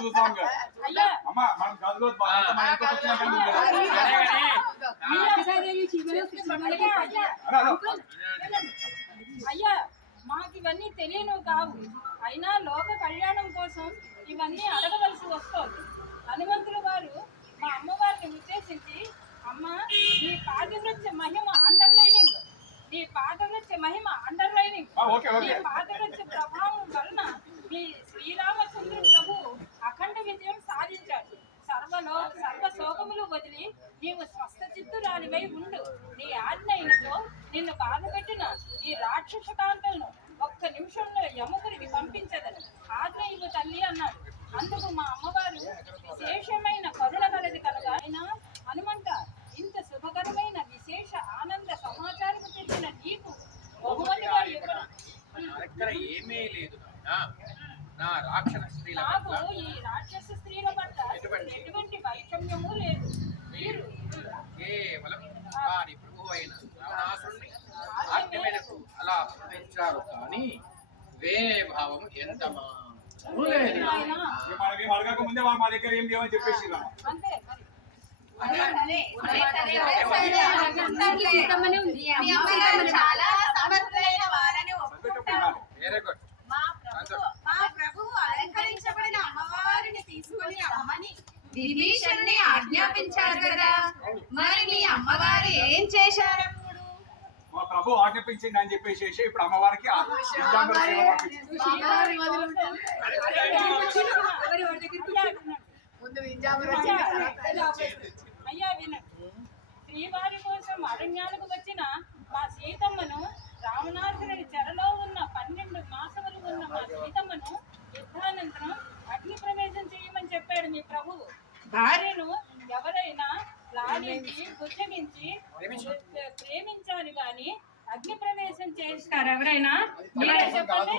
చూసాం అమ్మా మనం గదిలో అయ్యా మాకు ఇవన్నీ తెలియను కావు. అయినా లోక కళ్యాణం కోసం ఇవన్నీ అడగవలసి వస్తుంది. హనుమంతులు వారు మా అమ్మవారిని ఉద్దేశించి, అమ్మ నీ పాతివృత్య మహిమ అండర్లైనింగ్, నీ పాతివృత్య మహిమ అండర్లైనింగ్, నీ పాతివృత్య ప్రభావం వలన మీ శ్రీరామచంద్రుడు ప్రభు అఖండ విజయం సాధించాడు. సర్వ శోకములు వదిలి నీవు స్వస్థ చిత్తురాలివై ఉండు. నీ ఆజ్ఞ అయినతో నిన్ను బాధపెట్టిన ఈ రాక్షస కాంతలను ఒక్క నిమిషంలో యముకుడికి పంపించదని ఆజ్ఞ ఇవ్వు తల్లి అన్నాడు. అందుకు మా అమ్మవారు విశేషమైన కరుణ కలది కనుక ఆయన హనుమంత ఇంత శుభకరమైన విశేష ఆనంద సమాచారం తెచ్చిన నీకు బహుమతిగా ఇవ్వడం ఏమీ లేదు. నాకు ఈ రాక్షస స్త్రీల పట్ల ఎటువంటి వైషమ్యము లేదు. మీరు కేవలం వారి ప్రభు అయిన రావణాసురుణ్ణి ఆజ్ఞ మేరకు అలా పంపించారు కానీ వేరే భావం ఎంత అడగక ముందే మా దగ్గర ఏం లేవని చెప్పేసి అంతే. మా ప్రభువు అలంకరించబడిన అమ్మవారిని తీసుకొని రమ్మని విభీషణుని ఆజ్ఞాపించారు కదా, మరి మీ అమ్మవారు ఏం చేశారు? మా ప్రభు ఆజ్ఞాపించింది అని చెప్పేసి ఇప్పుడు అమ్మవారికి అయ్యా వినండి. శ్రీవారి కోసం అరణ్యాలకు వచ్చిన మా సీతమ్మను, రావణాసురుడి చెరలో ఉన్న 12 మాసములు ఉన్న మా సీతమ్మను యుద్ధానంతరం అగ్ని ప్రవేశం చేయమని చెప్పాడు మీ ప్రభువు. భార్యను ఎవరైనా లాలించి బుజ్జగించి ప్రేమించాలి గాని అగ్ని ప్రవేశం చేస్తారు ఎవరైనా? చెప్పండి.